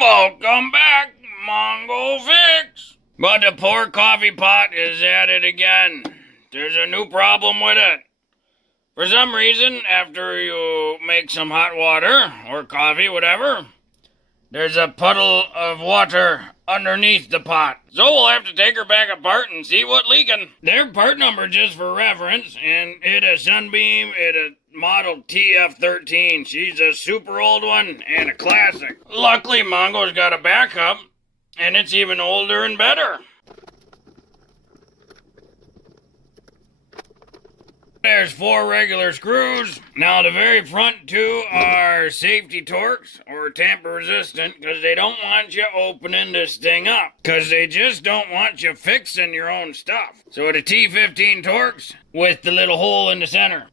Welcome back, Mongo Fix. But the poor coffee pot is at it again. There's a new problem with it. For some reason, after you make some hot water, or coffee, whatever, there's a puddle of water underneath the pot. So we'll have to take her back apart and see what's leaking. Their part number, just for reference, and it a Sunbeam, it a model TF13. She's a super old one and a classic. Luckily, Mongo's got a backup, and it's even older and better. There's 4 regular screws. Now the very front 2 are safety Torx or tamper resistant because they don't want you opening this thing up. Because they just don't want you fixing your own stuff. So the T15 Torx with the little hole in the center.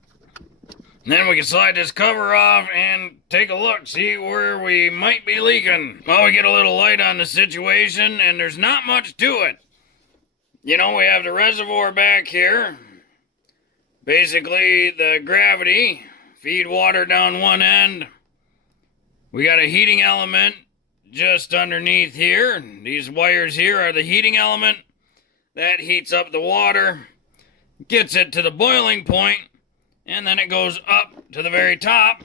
Then we can slide this cover off and take a look, see where we might be leaking. Well, we get a little light on the situation and there's not much to it. You know, we have the reservoir back here. Basically, the gravity, feed water down one end. We got a heating element just underneath here. These wires here are the heating element. That heats up the water, gets it to the boiling point, and then it goes up to the very top,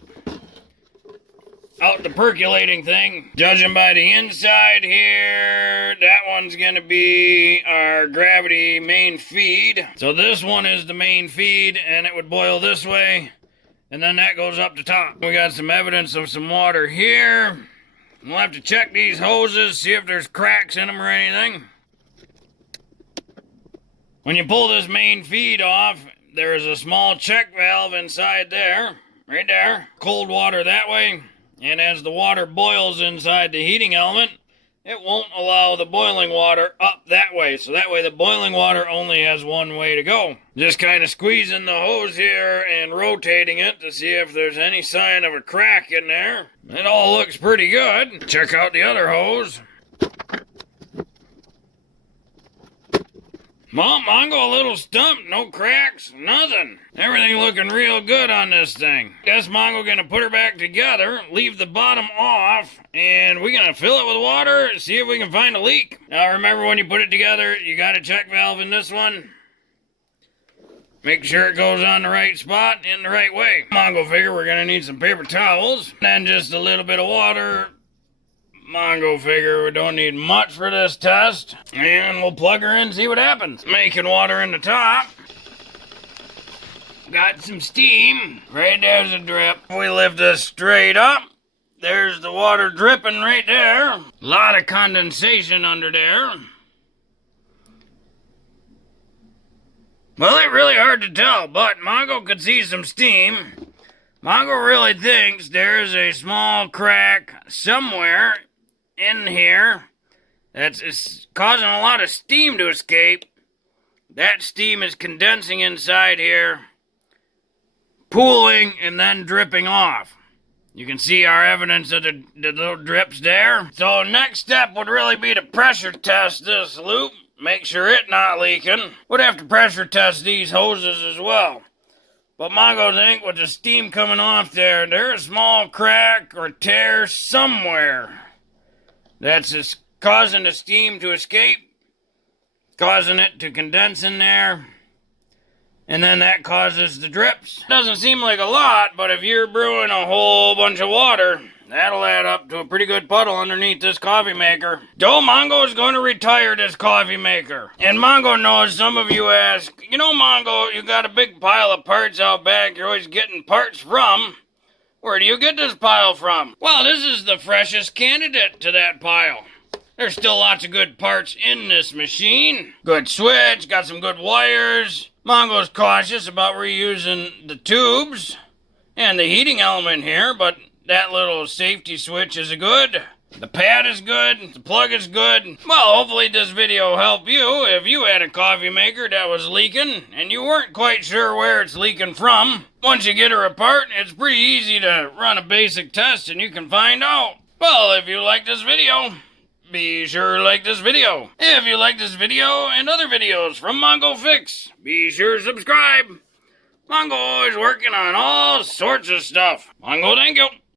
out the percolating thing. Judging by the inside here, that one's gonna be our gravity main feed. So this one is the main feed, and it would boil this way, and then that goes up the top. We got some evidence of some water here. We'll have to check these hoses, see if there's cracks in them or anything. When you pull this main feed off, there is a small check valve inside there, right there. Cold water that way. And as the water boils inside the heating element, it won't allow the boiling water up that way. So that way the boiling water only has one way to go. Just kind of squeezing the hose here and rotating it to see if there's any sign of a crack in there. It all looks pretty good. Check out the other hose. Well, Mongo, a little stumped, no cracks, nothing. Everything looking real good on this thing. Guess Mongo gonna put her back together, leave the bottom off, and we're gonna fill it with water, see if we can find a leak. Now remember, when you put it together, you got a check valve in this one. Make sure it goes on the right spot in the right way. Mongo figure we're gonna need some paper towels, and just a little bit of water. Mongo figure we don't need much for this test, and we'll plug her in and see what happens. Making water in the top. Got some steam. Right there's a drip. We lift this straight up. There's the water dripping right there. A lot of condensation under there. Well, it's really hard to tell, but Mongo could see some steam. Mongo really thinks there's a small crack somewhere in here that's causing a lot of steam to escape. That steam is condensing inside here, pooling, and then dripping off. You can see our evidence of the little drips there. So next step would really be to pressure test this loop, make sure it's not leaking. Would have to pressure test these hoses as well. But Mongo think with the steam coming off there, there's a small crack or tear somewhere that's just causing the steam to escape, causing it to condense in there, and then that causes the drips. Doesn't seem like a lot, but if you're brewing a whole bunch of water, that'll add up to a pretty good puddle underneath this coffee maker. Joe Mongo is going to retire this coffee maker. And Mongo knows some of you ask, you know, Mongo, you got a big pile of parts out back you're always getting parts from. Where do you get this pile from? Well, this is the freshest candidate to that pile. There's still lots of good parts in this machine. Good switch, got some good wires. Mongo's cautious about reusing the tubes and the heating element here, but that little safety switch is good. The pad is good. The plug is good. Well, hopefully this video will help you if you had a coffee maker that was leaking and you weren't quite sure where it's leaking from. Once you get her apart, it's pretty easy to run a basic test and you can find out. Well, if you like this video, be sure to like this video. If you like this video and other videos from Mongo Fix, be sure to subscribe. Mongo is working on all sorts of stuff. Mongo, thank you.